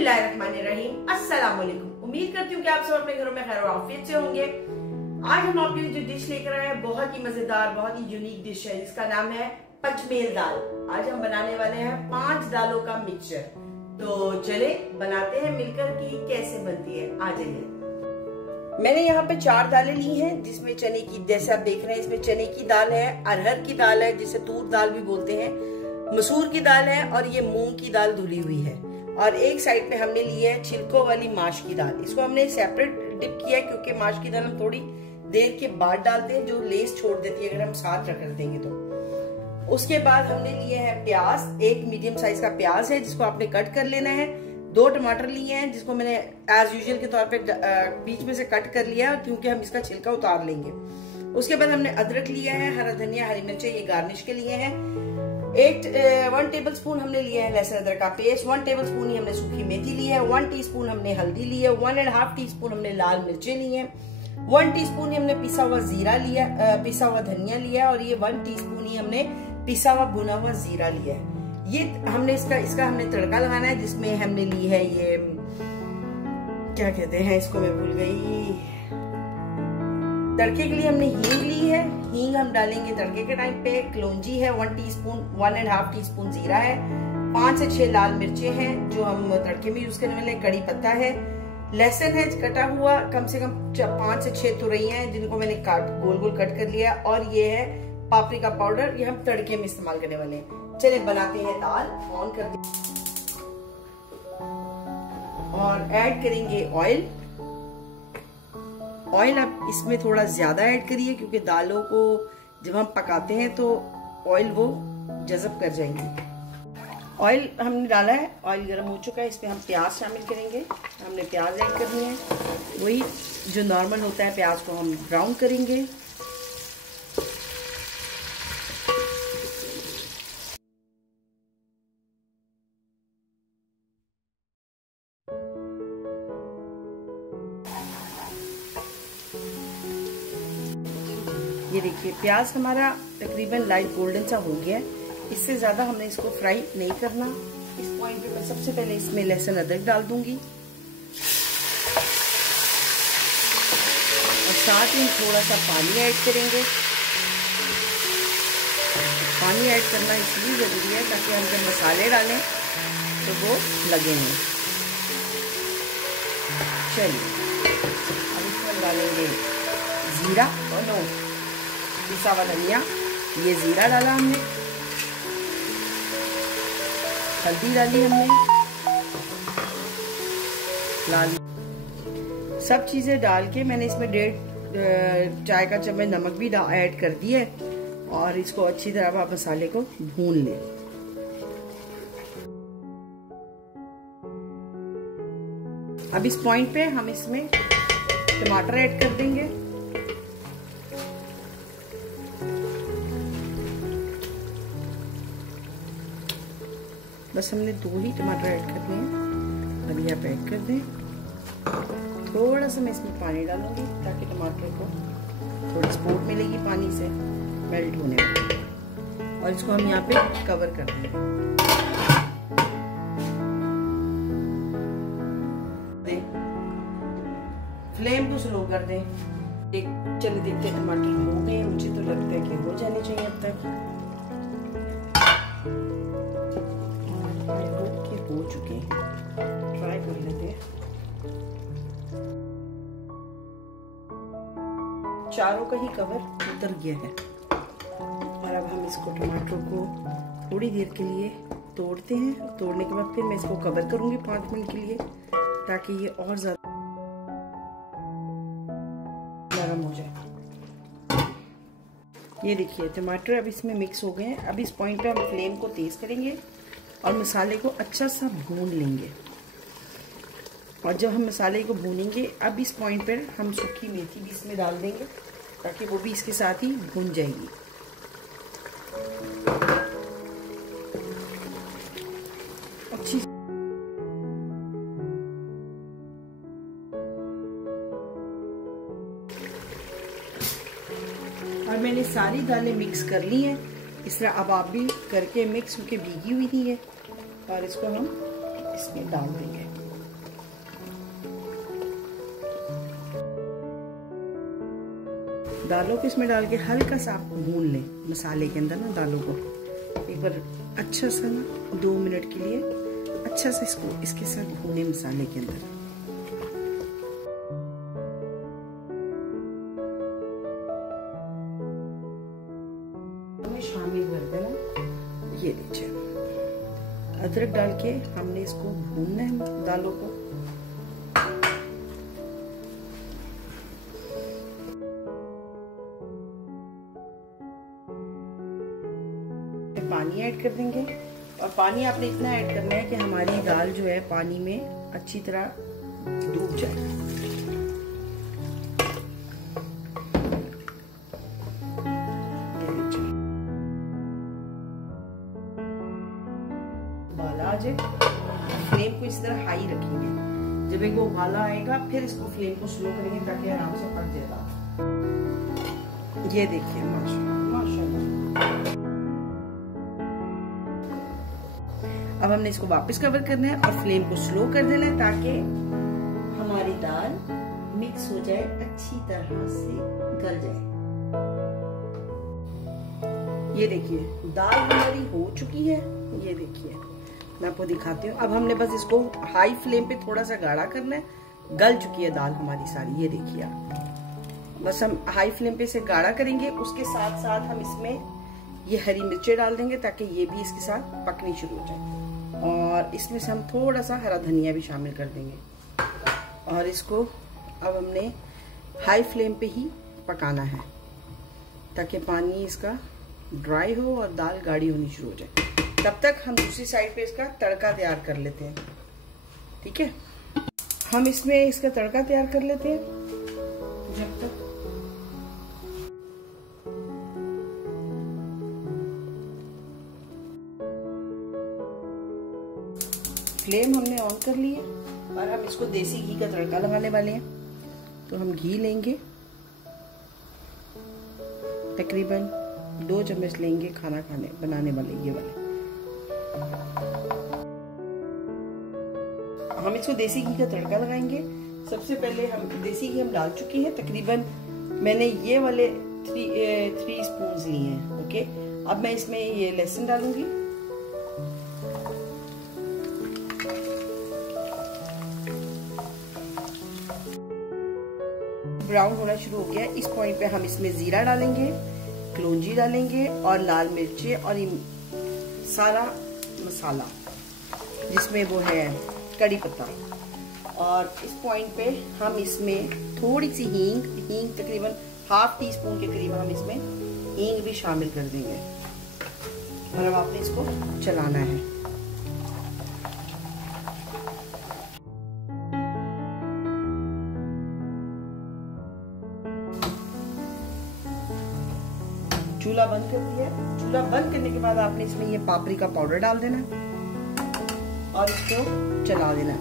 बिस्मिल्लाहिर्रहमानिर्रहीम। अस्सलाम वालेकुम। उम्मीद करती हूँ कि आप सब अपने घरों में खैर आफियत से होंगे। आज हम आपके लिए जो डिश लेकर आए हैं बहुत ही मजेदार, बहुत ही यूनिक डिश है जिसका नाम है पचमेल दाल। आज हम बनाने वाले हैं 5 दालों का मिक्सचर। तो चले बनाते हैं मिलकर कि कैसे बनती है। आ जाइए। मैंने यहाँ पे 4 दालें ली हैं जिसमें चने की, जैसे आप देख रहे हैं इसमें चने की दाल है, अरहर की दाल है जिसे तूर दाल भी बोलते हैं, मसूर की दाल है और ये मूंग की दाल धुली हुई है। और एक साइड पे हमने ली है छिलकों वाली माश की दाल। इसको हमने सेपरेट डिप किया है क्योंकि माश की दाल हम थोड़ी देर के बाद डालते हैं जो लेस छोड़ देती है अगर हम साथ रख देंगे तो। उसके बाद हमने लिए हैं प्याज, एक मीडियम साइज का प्याज है जिसको आपने कट कर लेना है। 2 टमाटर लिए हैं जिसको मैंने एज यूजुअल के तौर पे बीच में से कट कर लिया है क्योंकि हम इसका छिलका उतार लेंगे। उसके बाद हमने अदरक लिया है, हरा धनिया, हरी मिर्चें, ये गार्निश के लिए हैं। 1 टेबल स्पून हमने लिया है लहसुन अदरक का पेस्ट, 1 टेबल स्पून ही हमने सूखी मेथी ली है, 1 टीस्पून हमने हल्दी ली है, 1.5 टीस्पून हमने लाल मिर्चें ली है, 1 टीस्पून ही हमने पिसा हुआ जीरा लिया, पिसा हुआ धनिया लिया और ये 1 टीस्पून ही हमने पिसा हुआ भुना हुआ जीरा लिया है। ये हमने इसका हमने तड़का लगाना है जिसमें हमने ली है ये क्या कहते हैं इसको, मैं भूल गई। तड़के के लिए हमने हींग ली है, हींग हम डालेंगे तड़के के टाइम पे। कलौंजी है 1 टीस्पून, 1.5 टीस्पून जीरा है, 5 से 6 लाल मिर्चें हैं जो हम तड़के में यूज करने वाले, कड़ी पत्ता है, लहसुन है कटा हुआ कम से कम 5 से 6 तुरैया हैं जिनको मैंने गोल गोल कट कर लिया, और ये है पापरिका पाउडर, ये हम तड़के में इस्तेमाल करने वाले हैं। चलिए बनाते हैं दाल। ऑन कर और ऐड करेंगे ऑयल। ऑयल आप इसमें थोड़ा ज्यादा ऐड करिए क्योंकि दालों को जब हम पकाते हैं तो ऑयल वो जज़ब कर जाएंगे। ऑयल हमने डाला है, ऑयल गर्म हो चुका है, इसमें हम प्याज शामिल करेंगे। हमने प्याज ऐड करनी है, वही जो नॉर्मल होता है, प्याज को हम ब्राउन करेंगे। ये देखिए प्याज हमारा तकरीबन लाइट गोल्डन सा हो गया है, इससे ज्यादा हमने इसको फ्राई नहीं करना। इस पॉइंट पे मैं सबसे पहले इसमें लहसुन अदरक डाल दूंगी और साथ ही थोड़ा सा पानी ऐड करेंगे। पानी ऐड करना इसलिए जरूरी है ताकि हम जब मसाले डालें तो वो लगे नहीं। चलिए अब इसमें डालेंगे जीरा और पिसा हुआ धनिया, ये जीरा डाला हमने, हल्दी डाली हमने, लाल, सब चीजें डाल के मैंने इसमें 1.5 चाय का चम्मच नमक भी ऐड कर दिया है और इसको अच्छी तरह आप मसाले को भून लें। अब इस पॉइंट पे हम इसमें टमाटर ऐड कर देंगे। बस हमने 2 ही टमाटर ऐड करने हैं। अभी आप ऐड कर दें। थोड़ा सा मैं इसमें पानी डालूंगी ताकि टमाटर को थोड़ी सपोर्ट मिलेगी पानी से मेल्ट होने में, और इसको हम यहाँ पे कवर कर देंगे। फ्लेम को स्लो कर दें। चलिए देखते हैं टमाटर हो गए, मुझे तो लगता है कि हो जाने चाहिए अब तक। हो चुके हैं, ट्राई कर लेते हैं। चारों का ही कवर उतर गया है और अब हम इसको टमाटर को थोड़ी देर के लिए तोड़ते हैं। तोड़ने के बाद फिर मैं इसको कवर करूंगी 5 मिनट के लिए ताकि ये और ज्यादा नरम हो जाए। ये देखिए टमाटर अब इसमें मिक्स हो गए हैं। अब इस पॉइंट पे हम फ्लेम को तेज करेंगे और मसाले को अच्छा सा भून लेंगे। और जब हम मसाले को भूनेंगे, अब इस पॉइंट पर हम सूखी मेथी भी इसमें डाल देंगे ताकि वो भी इसके साथ ही भून जाएगी। अच्छी और मैंने सारी दालें मिक्स कर ली हैं। इस तरह अब आप भी करके मिक्स, क्योंकि भीगी हुई थी है, और इसको हम इसमें डाल देंगे। दालों को इसमें डाल के हल्का सा आप भून लें मसाले के अंदर ना। दालों को एक बार अच्छा सा ना 2 मिनट के लिए अच्छा सा इसको इसके साथ भूने मसाले के अंदर। शामिल कर देना। ये लीजिए अदरक डाल के हमने इसको भूनना है दालों को। पानी ऐड कर देंगे और पानी आपने इतना ऐड करना है कि हमारी दाल जो है पानी में अच्छी तरह डूब जाए। उबाला आ जाए, फ्लेम को इस तरह हाई रखेंगे। जब एक उबाला आएगा फिर इसको फ्लेम को स्लो करेंगे ताकि आराम से पक जाएगा। ये देखिए माशाल्लाह। अब हमने इसको वापस कवर करना है और फ्लेम को स्लो कर देना है ताकि हमारी दाल मिक्स हो जाए, अच्छी तरह से गल जाए। ये देखिए दाल हमारी हो चुकी है। ये देखिए मैं आपको दिखाती हूँ। अब हमने बस इसको हाई फ्लेम पे थोड़ा सा गाढ़ा करना है। गल चुकी है दाल हमारी सारी। ये देखिए आप बस हम हाई फ्लेम पे इसे गाढ़ा करेंगे। उसके साथ साथ हम इसमें ये हरी मिर्चें डाल देंगे ताकि ये भी इसके साथ पकनी शुरू हो जाए। और इसमें से हम थोड़ा सा हरा धनिया भी शामिल कर देंगे और इसको अब हमने हाई फ्लेम पे ही पकाना है ताकि पानी इसका ड्राई हो और दाल गाढ़ी होनी शुरू हो जाए। तब तक हम दूसरी साइड पे इसका तड़का तैयार कर लेते हैं। ठीक है, हम इसमें इसका तड़का तैयार कर लेते हैं। जब तक फ्लेम हमने ऑन कर ली है और हम इसको देसी घी का तड़का लगाने वाले हैं। तो हम घी लेंगे, तकरीबन 2 चम्मच लेंगे खाना बनाने वाले ये वाले। हम इसको देसी घी का तड़का लगाएंगे। सबसे पहले हम देसी घी हम डाल चुके हैं। तकरीबन मैंने ये वाले 3 स्पून लिए हैं। ओके, अब मैं इसमें ये लहसुन डालूंगी। ब्राउन होना शुरू हो गया। इस पॉइंट पे हम इसमें जीरा डालेंगे, कलौंजी डालेंगे और लाल मिर्ची और सारा मसाला जिसमें वो है कड़ी पत्ता। और इस पॉइंट पे हम इसमें थोड़ी सी हींग तकरीबन ½ टीस्पून के करीब हम इसमें हींग भी शामिल कर देंगे। और अब आपने इसको चलाना है। चूल्हा बंद कर दिया। चूल्हा बंद करने के बाद आपने इसमें ये पापरिका पाउडर डाल देना और इसको चला देना।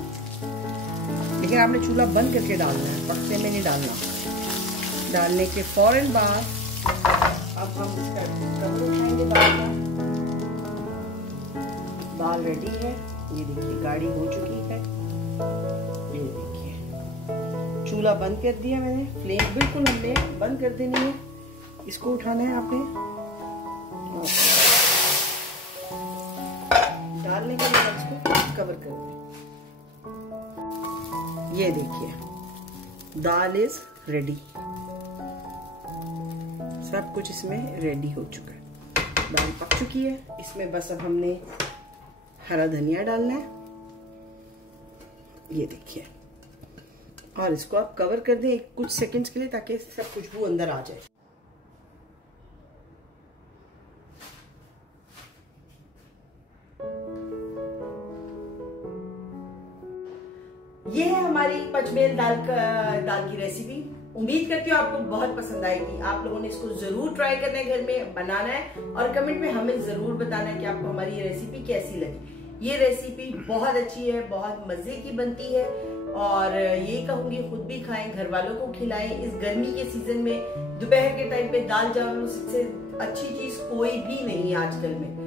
लेकिन आपने चूल्हा बंद करके डालना है, पक्के में नहीं डालना। डालने के फौरन बाद अब हम इसका कवर उठाएंगे दाल का। दाल रेडी है। ये देखिए गाढ़ी हो चुकी है। ये देखिए चूल्हा बंद कर दिया मैंने। फ्लेम बिल्कुल हमने बंद कर देनी है। इसको उठाना है आपने। डालने के लिए इसको कवर कर दें। ये देखिए दाल इज रेडी। सब कुछ इसमें रेडी हो चुका है। दाल पक चुकी है। इसमें बस अब हमने हरा धनिया डालना है। ये देखिए और इसको आप कवर कर दें कुछ सेकंड्स के लिए ताकि सब खुशबू अंदर आ जाए। ये है हमारी पचमेल दाल की रेसिपी। उम्मीद करती हूँ आपको बहुत पसंद आएगी। आप लोगों ने इसको जरूर ट्राई करना है, घर में बनाना है और कमेंट में हमें जरूर बताना है कि आपको हमारी ये रेसिपी कैसी लगी। ये रेसिपी बहुत अच्छी है, बहुत मजे की बनती है और ये कहूंगी खुद भी खाएं, घर वालों को खिलाएं। इस गर्मी के सीजन में दोपहर के टाइम पे दाल चावल से अच्छी चीज कोई भी नहीं है आजकल में।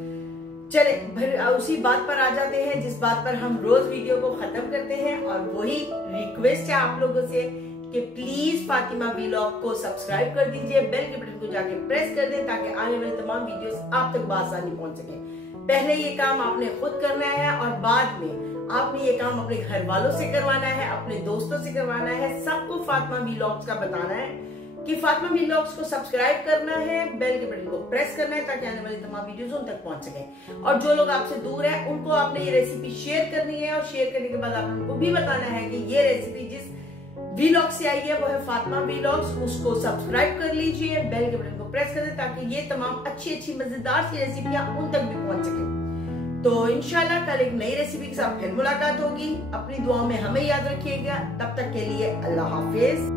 चले फिर उसी बात पर आ जाते हैं जिस बात पर हम रोज वीडियो को खत्म करते हैं और वही रिक्वेस्ट है आप लोगों से कि प्लीज फातिमा व्लॉग को सब्सक्राइब कर दीजिए, बेल के बटन को जाके प्रेस कर दें ताकि आने वाली तमाम वीडियोस आप तक बआसानी पहुंच सके। पहले ये काम आपने खुद करना है और बाद में आपने ये काम अपने घर वालों से करवाना है, अपने दोस्तों से करवाना है। सबको फातिमा व्लॉग्स का बताना है कि फातिमा व्लॉग्स को सब्सक्राइब करना है, बेल के बटन को प्रेस करना है ताकि आने वाली तमाम वीडियोस उन तक पहुंच सके। और जो लोग आपसे दूर हैं उनको आपने ये रेसिपी शेयर करनी है और शेयर करने के बाद आप उनको भी बताना है कि ये रेसिपी जिस व्लॉग से आई है वो है फातिमा व्लॉग्स, उसको सब्सक्राइब कर लीजिए, बेल के बटन को प्रेस कर दें ताकि ये तमाम अच्छी अच्छी मजेदार सी रेसिपियां उन तक भी पहुंच सके। तो इंशाल्लाह कल एक नई रेसिपी के साथ फिर मुलाकात होगी। अपनी दुआओं में हमें याद रखिएगा। तब तक के लिए अल्लाह हाफिज।